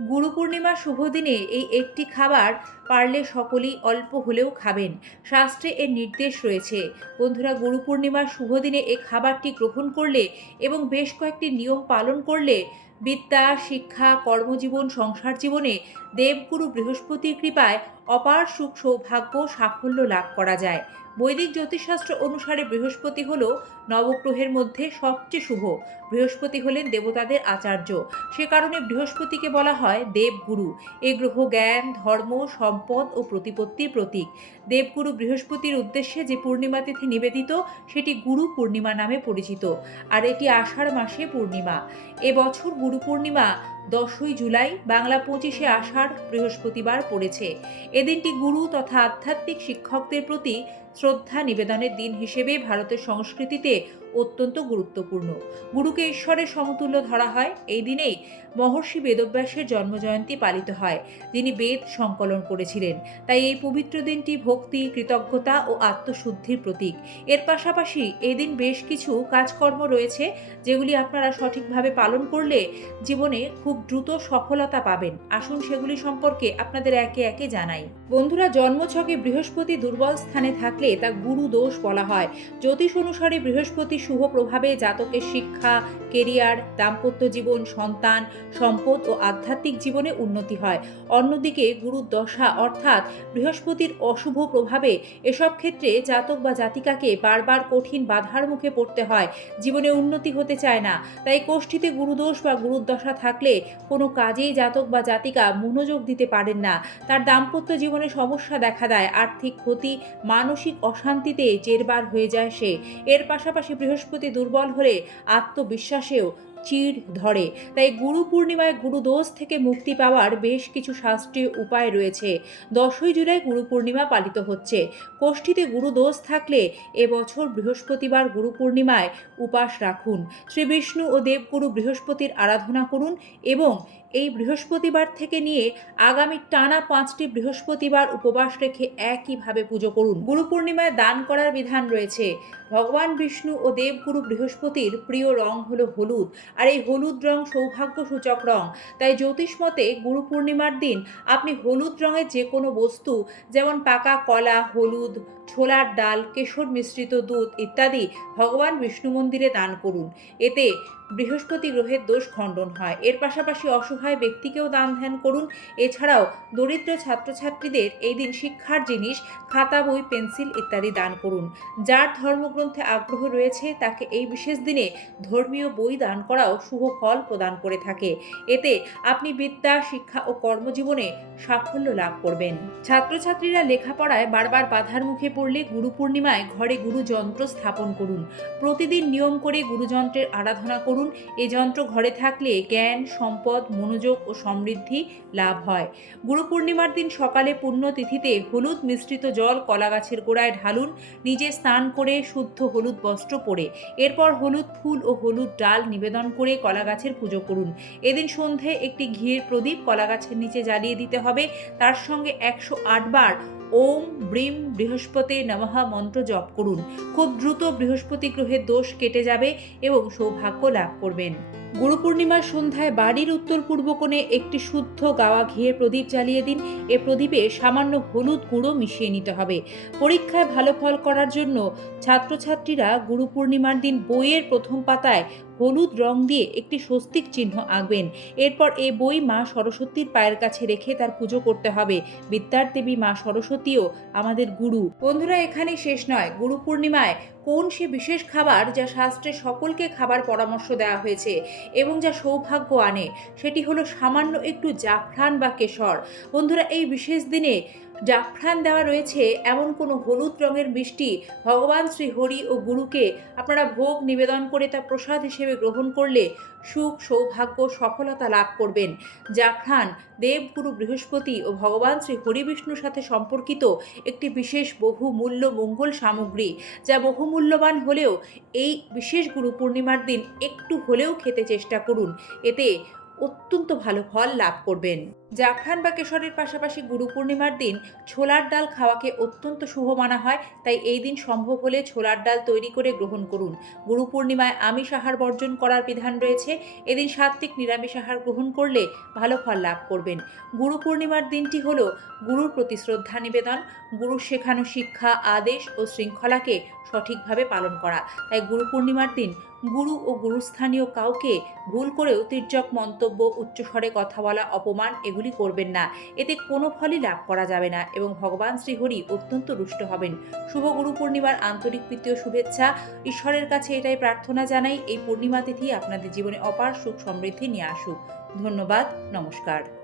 গুরু পূর্ণিমার শুভ দিনে এই একটি খাবার পারলে সকলেই অল্প হলেও খাবেন। শাস্ত্রে এর নির্দেশ রয়েছে। বন্ধুরা, গুরু পূর্ণিমার শুভ দিনে এই খাবারটি গ্রহণ করলে এবং বেশ কয়েকটি নিয়ম পালন করলে বিদ্যা, শিক্ষা, কর্মজীবন, সংসার জীবনে দেবগুরু বৃহস্পতির কৃপায় অপার সুখ সৌভাগ্য সাফল্য লাভ করা যায়। বৈদিক জ্যোতিষশাস্ত্র অনুসারে বৃহস্পতি হল নবগ্রহের মধ্যে সবচেয়ে শুভ। বৃহস্পতি হলেন দেবতাদের আচার্য। সে কারণে বৃহস্পতিকে বলা হয় দেবগুরু। এ গ্রহ জ্ঞান, ধর্ম, সম্পদ ও প্রতিপত্তির প্রতীক। দেবগুরু বৃহস্পতির উদ্দেশ্যে যে পূর্ণিমা তিথি নিবেদিত, সেটি গুরু পূর্ণিমা নামে পরিচিত। আর এটি আষাঢ় মাসে পূর্ণিমা। এবছর গুরু পূর্ণিমা দশই জুলাই বাংলা পঁচিশে আষাঢ় বৃহস্পতিবার পড়েছে। এদিনটি গুরু তথা আধ্যাত্মিক শিক্ষকদের প্রতি শ্রদ্ধা নিবেদনের দিন হিসেবে ভারতের সংস্কৃতিতে অত্যন্ত গুরুত্বপূর্ণ। গুরুকে ঈশ্বরের সমতুল্য ধরা হয়। এই দিনেই মহর্ষি বেদব্যাসের জন্মজয়ন্তী পালিত হয়। যিনি বেদ সংকলন করেছিলেন। তাই এই পবিত্র দিনটি ভক্তি, কৃতজ্ঞতা ও আত্মশুদ্ধির প্রতীক। এর পাশাপাশি এই দিন বেশ কিছু কাজকর্ম রয়েছে, যেগুলি আপনারা সঠিকভাবে পালন করলে জীবনে খুব দ্রুত সফলতা পাবেন। আসুন সেগুলি সম্পর্কে আপনাদের একে একে জানাই। বন্ধুরা, জন্মছকে বৃহস্পতি দুর্বল স্থানে থাকলে তা গুরু দোষ বলা হয়। জ্যোতিষ অনুসারে বৃহস্পতি শুভ প্রভাবে জাতকের শিক্ষা, কেরিয়ার, দাম্পত্য জীবন, সন্তান, সম্পদ ও আধ্যাত্মিক জীবনে উন্নতি হয়। অন্যদিকে গুরুর দশা অর্থাৎ বৃহস্পতির অশুভ প্রভাবে এসব ক্ষেত্রে জাতক বা জাতিকাকে বারবার কঠিন বাধার মুখে পড়তে হয়। জীবনে উন্নতি হতে চায় না। তাই কোষ্ঠীতে গুরুদোষ বা গুরুদশা থাকলে কোনো কাজেই জাতক বা জাতিকা মনোযোগ দিতে পারেন না। তার দাম্পত্য জীবনে সমস্যা দেখা দেয়। আর্থিক ক্ষতি, মানসিক অশান্তিতে জেরবার হয়ে যায় সে। এর পাশাপাশি বৃহস্পতি দুর্বল হলে আত্মবিশ্বাসেও চিড় ধরে। তাই গুরু পূর্ণিমায় গুরুদোষ থেকে মুক্তি পাওয়ার বেশ কিছু শাস্ত্রীয় উপায় রয়েছে। দশই জুলাই গুরু পূর্ণিমা পালিত হচ্ছে। কোষ্ঠীতে গুরুদোষ থাকলে এবছর বৃহস্পতিবার গুরু পূর্ণিমায় উপাস রাখুন। শ্রী বিষ্ণু ও দেবগুরু বৃহস্পতির আরাধনা করুন এবং এই বৃহস্পতিবার থেকে নিয়ে আগামী টানা পাঁচটি বৃহস্পতিবার উপবাস রেখে একইভাবে পুজো করুন। গুরু পূর্ণিমায় দান করার বিধান রয়েছে। ভগবান বিষ্ণু ও দেবগুরু বৃহস্পতির প্রিয় রং হলো হলুদ। আর এই হলুদ রং সৌভাগ্য সূচক রং। তাই জ্যোতিষ মতে গুরু পূর্ণিমার দিন আপনি হলুদ রঙের যে কোনো বস্তু, যেমন পাকা কলা, হলুদ, ছোলার ডাল, কেশর মিশ্রিত দুধ ইত্যাদি ভগবান বিষ্ণু মন্দিরে দান করুন। এতে বৃহস্পতি গ্রহের দোষ খণ্ডন হয়। এর পাশাপাশি অসহায় ব্যক্তিকেও দান ধ্যান করুন। এছাড়াও দরিদ্র ছাত্রছাত্রীদের এই দিন শিক্ষার জিনিস, খাতা, বই, পেন্সিল ইত্যাদি দান করুন। যার ধর্মগ্রন্থে আগ্রহ রয়েছে, তাকে এই বিশেষ দিনে ধর্মীয় বই দান করাও শুভ ফল প্রদান করে থাকে। এতে আপনি বিদ্যা, শিক্ষা ও কর্মজীবনে সাফল্য লাভ করবেন। ছাত্রছাত্রীরা লেখাপড়ায় বারবার বাধার মুখে পড়লে গুরু পূর্ণিমায় ঘরে গুরুযন্ত্র স্থাপন করুন। প্রতিদিন নিয়ম করে গুরুযন্ত্রের আরাধনা করুন। এ যন্ত্র ঘরে থাকলে জ্ঞান, সম্পদ, মনোযোগ ও সমৃদ্ধি লাভ হয়। গুরু পূর্ণিমার দিন সকালে পুণ্যতিথিতে হলুদ মিশ্রিত জল কলা গাছের গোড়ায় ঢালুন। নিজে স্নান করে শুদ্ধ হলুদ বস্ত্র পরে, এরপর হলুদ ফুল ও হলুদ ডাল নিবেদন করে কলা গাছের পুজো করুন। এদিন সন্ধে একটি ঘিয়ের প্রদীপ কলা গাছের নিচে জ্বালিয়ে দিতে হবে। তার সঙ্গে একশো বার ওম ব্রিম বৃহস্পতি নমহা মন্ত্র জপ করুন। খুব দ্রুত বৃহস্পতি গ্রহের দোষ কেটে যাবে এবং সৌভাগ্য লাভ করবেন। গুরু পূর্ণিমার সন্ধ্যায় বাড়ির উত্তর পূর্ব কোণে একটি শুদ্ধ গাওয়া ঘিয়ে প্রদীপ জ্বালিয়ে দিন। এ প্রদীপে সামান্য হলুদ গুঁড়ো মিশিয়ে নিতে হবে। পরীক্ষায় ভালো ফল করার জন্য ছাত্রছাত্রীরা গুরু পূর্ণিমার দিন বইয়ের প্রথম পাতায় হলুদ রং দিয়ে একটি স্বস্তিক চিহ্ন আঁকবেন। এরপর এই বই মা সরস্বতীর পায়ের কাছে রেখে তার পুজো করতে হবে। বিদ্যার দেবী মা সরস্বতীও আমাদের গুরু। বন্ধুরা, এখানেই শেষ নয়। গুরু পূর্ণিমায় কোন সে বিশেষ খাবার যা শাস্ত্রে সকলকে খাবার পরামর্শ দেওয়া হয়েছে এবং যা সৌভাগ্য আনে, সেটি হলো সামান্য একটু জাফরান বা কেশর। বন্ধুরা, এই বিশেষ দিনে জাফরান দেওয়া রয়েছে এমন কোনো হলুদ রঙের মিষ্টি। ভগবান শ্রী হরি ও গুরুকে আপনারা ভোগ নিবেদন করে তা প্রসাদ হিসেবে গ্রহণ করলে সুখ, সৌভাগ্য, সফলতা লাভ করবেন। জাফরান দেবগুরু বৃহস্পতি ও ভগবান শ্রী হরি বিষ্ণুর সাথে সম্পর্কিত একটি বিশেষ বহুমূল্য মঙ্গল সামগ্রী, যা বহুমূল্যবান হলেও এই বিশেষ গুরু পূর্ণিমার দিন একটু হলেও খেতে চেষ্টা করুন। এতে অত্যন্ত ভালো ফল লাভ করবেন। জাফরান বা কেশরের পাশাপাশি গুরু পূর্ণিমার দিন ছোলার ডাল খাওয়াকে অত্যন্ত শুভ মানা হয়, তাই এই দিন সম্ভব হলে ছোলার ডাল তৈরি করে গ্রহণ করুন। গুরু পূর্ণিমায় আমিষ আহার বর্জন করার বিধান রয়েছে। এদিন সাত্ত্বিক নিরামিষ আহার গ্রহণ করলে ভালো ফল লাভ করবেন। গুরু পূর্ণিমার দিনটি হল গুরুর প্রতি শ্রদ্ধা নিবেদন, গুরুর শেখানো শিক্ষা, আদেশ ও শৃঙ্খলাকে সঠিকভাবে পালন করা। তাই গুরু পূর্ণিমার দিন গুরু ও গুরুস্থানীয় কাউকে ভুল করেও তির্যক মন্তব্য, উচ্চস্বরে কথা বলা, অপমান এগুলি করবেন না। এতে কোনো ফলই লাভ করা যাবে না এবং ভগবান শ্রীহরি অত্যন্ত রুষ্ট হবেন। শুভ গুরু পূর্ণিমার আন্তরিক প্রীতীয় শুভেচ্ছা। ঈশ্বরের কাছে এটাই প্রার্থনা জানাই, এই পূর্ণিমা তিথি আপনাদের জীবনে অপার সুখ সমৃদ্ধি নিয়ে আসুক। ধন্যবাদ, নমস্কার।